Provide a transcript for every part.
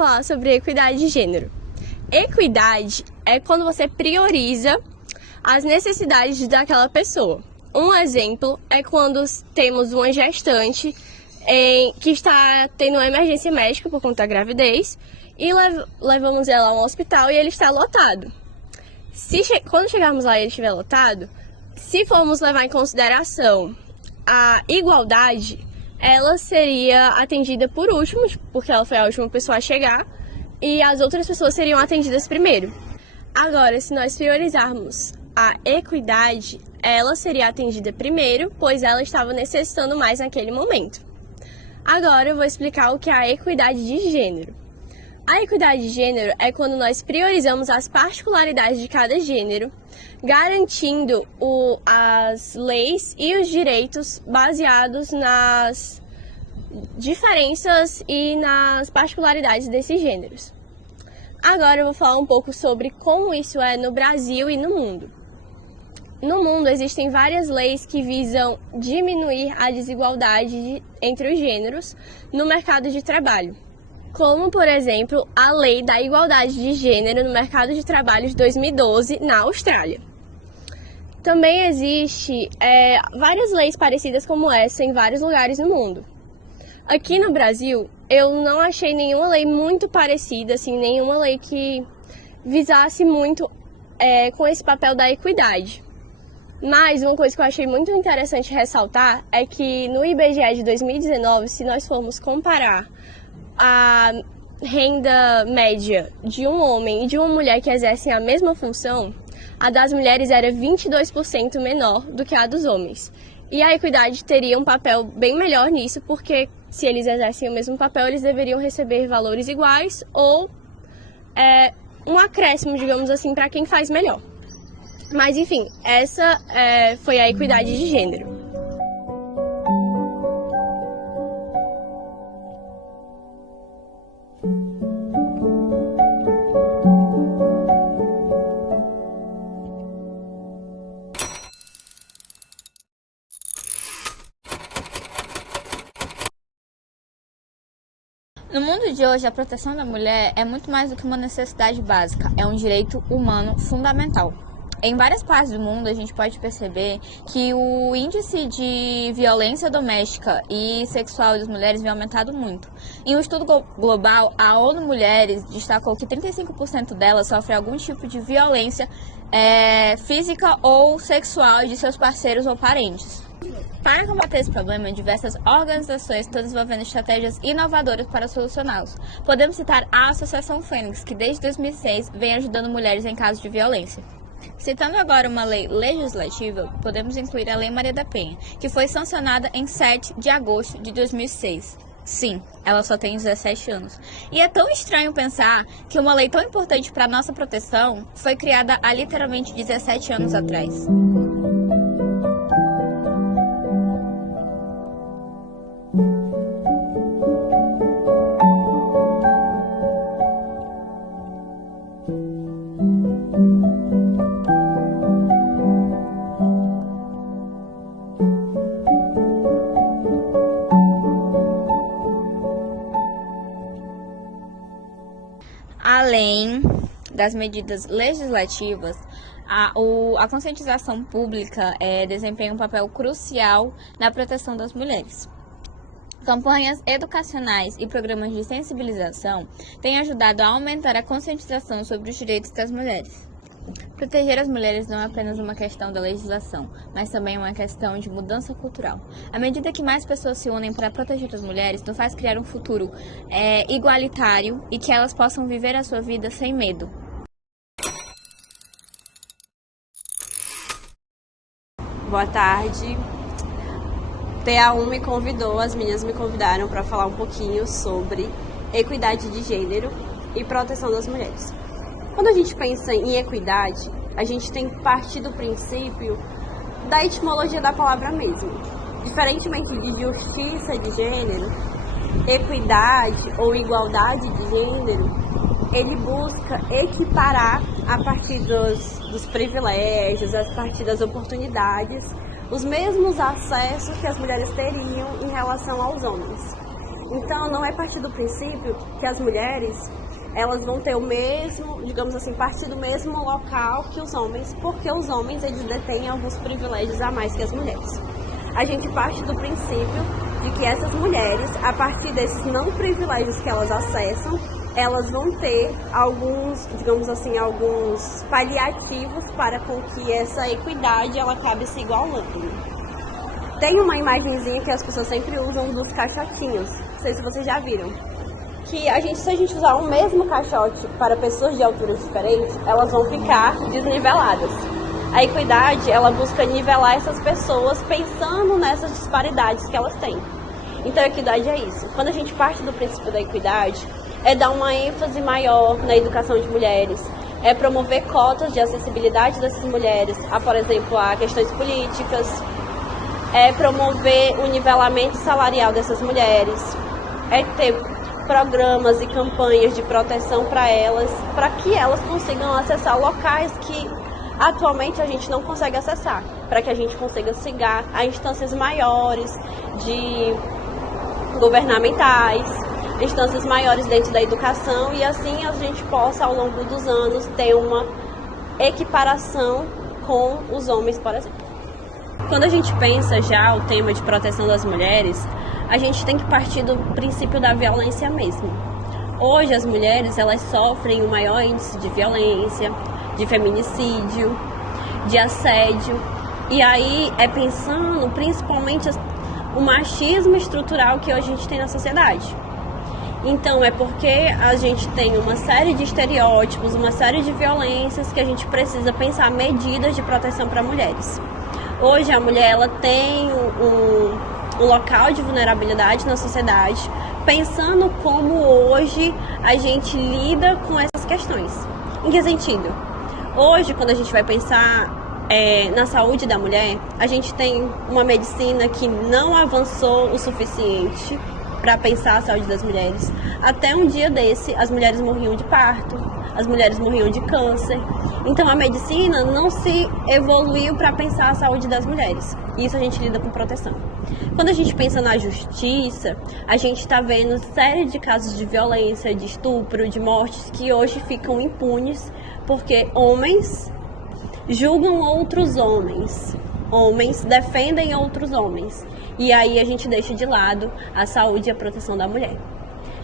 falar sobre equidade de gênero. Equidade é quando você prioriza as necessidades daquela pessoa. Um exemplo é quando temos uma gestante que está tendo uma emergência médica por conta da gravidez e levamos ela a um hospital e ele está lotado. Quando chegarmos lá e ele estiver lotado, se formos levar em consideração a igualdade, ela seria atendida por último, porque ela foi a última pessoa a chegar, e as outras pessoas seriam atendidas primeiro. Agora, se nós priorizarmos a equidade, ela seria atendida primeiro, pois ela estava necessitando mais naquele momento. Agora eu vou explicar o que é a equidade de gênero. A equidade de gênero é quando nós priorizamos as particularidades de cada gênero, garantindo as leis e os direitos baseados nas diferenças e nas particularidades desses gêneros. Agora eu vou falar um pouco sobre como isso é no Brasil e no mundo. No mundo existem várias leis que visam diminuir a desigualdade entre os gêneros no mercado de trabalho, como, por exemplo, a Lei da Igualdade de Gênero no Mercado de Trabalho de 2012 na Austrália. Também existe várias leis parecidas como essa em vários lugares no mundo. Aqui no Brasil, eu não achei nenhuma lei muito parecida, assim, nenhuma lei que visasse muito com esse papel da equidade. Mas uma coisa que eu achei muito interessante ressaltar é que no IBGE de 2019, se nós formos comparar a renda média de um homem e de uma mulher que exercem a mesma função, a das mulheres era 22% menor do que a dos homens. E a equidade teria um papel bem melhor nisso, porque se eles exercem o mesmo papel, eles deveriam receber valores iguais ou um acréscimo, digamos assim, para quem faz melhor. Mas enfim, essa foi a equidade de gênero. No mundo de hoje, a proteção da mulher é muito mais do que uma necessidade básica, é um direito humano fundamental. Em várias partes do mundo, a gente pode perceber que o índice de violência doméstica e sexual das mulheres vem aumentado muito. Em um estudo global, a ONU Mulheres destacou que 35% delas sofrem algum tipo de violência física ou sexual de seus parceiros ou parentes. Para combater esse problema, diversas organizações estão desenvolvendo estratégias inovadoras para solucioná-los. Podemos citar a Associação Fênix, que desde 2006 vem ajudando mulheres em casos de violência. Citando agora uma lei legislativa, podemos incluir a Lei Maria da Penha, que foi sancionada em 7 de agosto de 2006. Sim, ela só tem 17 anos. E é tão estranho pensar que uma lei tão importante para a nossa proteção foi criada há literalmente 17 anos atrás. Além das medidas legislativas, a conscientização pública desempenha um papel crucial na proteção das mulheres. Campanhas educacionais e programas de sensibilização têm ajudado a aumentar a conscientização sobre os direitos das mulheres. Proteger as mulheres não é apenas uma questão da legislação, mas também uma questão de mudança cultural. À medida que mais pessoas se unem para proteger as mulheres, nos faz criar um futuro igualitário e que elas possam viver a sua vida sem medo. Boa tarde. TA1 me convidou, as meninas me convidaram para falar um pouquinho sobre equidade de gênero e proteção das mulheres. Quando a gente pensa em equidade, a gente tem que partir do princípio da etimologia da palavra mesmo. Diferentemente de justiça de gênero, equidade ou igualdade de gênero, ele busca equiparar a partir dos privilégios, a partir das oportunidades, os mesmos acessos que as mulheres teriam em relação aos homens. Então não é partir do princípio que as mulheres elas vão ter o mesmo, digamos assim, partir do mesmo local que os homens, porque os homens eles detêm alguns privilégios a mais que as mulheres. A gente parte do princípio de que essas mulheres, a partir desses não privilégios que elas acessam, elas vão ter alguns, digamos assim, alguns paliativos para com que essa equidade ela acabe se igualando. Tem uma imagenzinha que as pessoas sempre usam dos caixotinhos, não sei se vocês já viram, que se a gente usar o mesmo caixote para pessoas de alturas diferentes, elas vão ficar desniveladas. A equidade, ela busca nivelar essas pessoas pensando nessas disparidades que elas têm. Então a equidade é isso. Quando a gente parte do princípio da equidade, é dar uma ênfase maior na educação de mulheres, é promover cotas de acessibilidade dessas mulheres, por exemplo, a questões políticas, é promover o nivelamento salarial dessas mulheres, é ter programas e campanhas de proteção para que elas consigam acessar locais que atualmente a gente não consegue acessar, para que a gente consiga chegar a instâncias maiores de governamentais, instâncias maiores dentro da educação e assim a gente possa ao longo dos anos ter uma equiparação com os homens, por exemplo. Quando a gente pensa já o tema de proteção das mulheres, a gente tem que partir do princípio da violência mesmo. Hoje as mulheres elas sofrem o maior índice de violência, de feminicídio, de assédio, e aí é pensando principalmente o machismo estrutural que hoje a gente tem na sociedade. Então é porque a gente tem uma série de estereótipos, uma série de violências que a gente precisa pensar medidas de proteção para mulheres. Hoje a mulher ela tem um local de vulnerabilidade na sociedade, pensando como hoje a gente lida com essas questões. Em que sentido? Hoje, quando a gente vai pensar na saúde da mulher, a gente tem uma medicina que não avançou o suficiente para pensar a saúde das mulheres. Até um dia desse, as mulheres morriam de parto, as mulheres morriam de câncer. Então a medicina não se evoluiu para pensar a saúde das mulheres. Isso a gente lida com proteção. Quando a gente pensa na justiça, a gente está vendo série de casos de violência, de estupro, de mortes que hoje ficam impunes porque homens julgam outros homens. Homens defendem outros homens. E aí a gente deixa de lado a saúde e a proteção da mulher.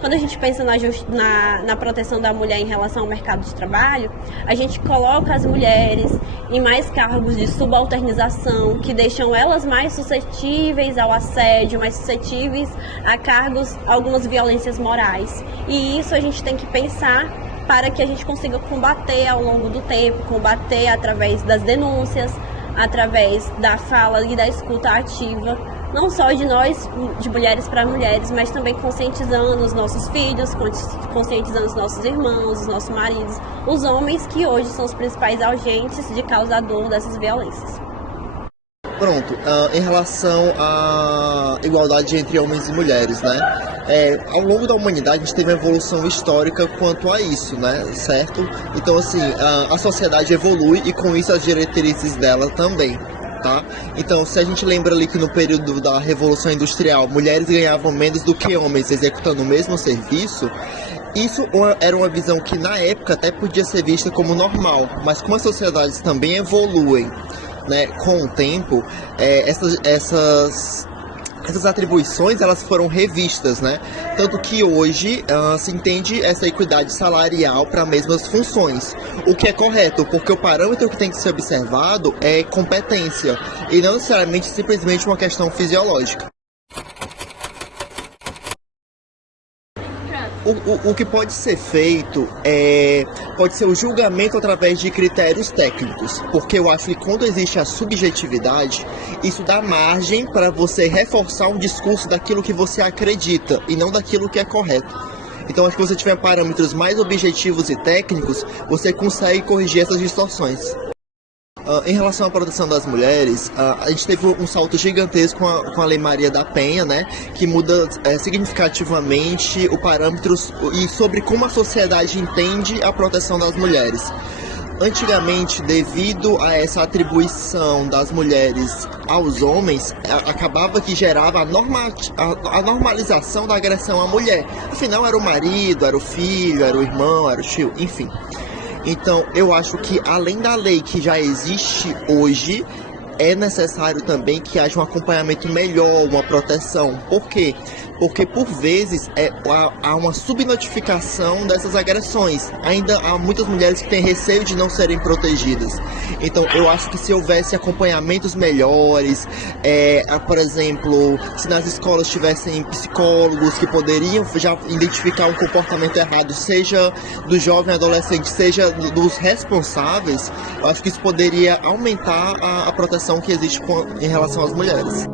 Quando a gente pensa na proteção da mulher em relação ao mercado de trabalho, a gente coloca as mulheres em mais cargos de subalternização, que deixam elas mais suscetíveis ao assédio, mais suscetíveis a cargos, algumas violências morais. E isso a gente tem que pensar para que a gente consiga combater ao longo do tempo, combater através das denúncias, através da fala e da escuta ativa, não só de nós, de mulheres para mulheres, mas também conscientizando os nossos filhos, conscientizando os nossos irmãos, os nossos maridos, os homens que hoje são os principais agentes de causador dessas violências. Pronto, em relação à igualdade entre homens e mulheres, né? Ao longo da humanidade a gente teve uma evolução histórica quanto a isso, né? Certo? Então, assim, a sociedade evolui e com isso as diretrizes dela também. Tá? Então, se a gente lembra ali que no período da Revolução Industrial, mulheres ganhavam menos do que homens executando o mesmo serviço, isso era uma visão que na época até podia ser vista como normal, mas como as sociedades também evoluem, né, com o tempo, essas atribuições elas foram revistas, né? Tanto que hoje se entende essa equidade salarial para as mesmas funções, o que é correto, porque o parâmetro que tem que ser observado é competência e não necessariamente simplesmente uma questão fisiológica. O que pode ser feito pode ser o julgamento através de critérios técnicos, porque eu acho que quando existe a subjetividade, isso dá margem para você reforçar um discurso daquilo que você acredita e não daquilo que é correto. Então, acho que se você tiver parâmetros mais objetivos e técnicos, você consegue corrigir essas distorções. Em relação à proteção das mulheres, a gente teve um salto gigantesco com a Lei Maria da Penha, né, que muda significativamente o parâmetro e sobre como a sociedade entende a proteção das mulheres. antigamente, devido a essa atribuição das mulheres aos homens, acabava que gerava a normalização da agressão à mulher. Afinal, era o marido, era o filho, era o irmão, era o tio, enfim. Então, eu acho que além da lei que já existe hoje, é necessário também que haja um acompanhamento melhor, uma proteção. Por quê? Porque por vezes há uma subnotificação dessas agressões. Ainda há muitas mulheres que têm receio de não serem protegidas. Então eu acho que se houvesse acompanhamentos melhores, por exemplo, se nas escolas tivessem psicólogos que poderiam já identificar um comportamento errado, seja do jovem adolescente, seja dos responsáveis, eu acho que isso poderia aumentar a proteção que existe em relação às mulheres.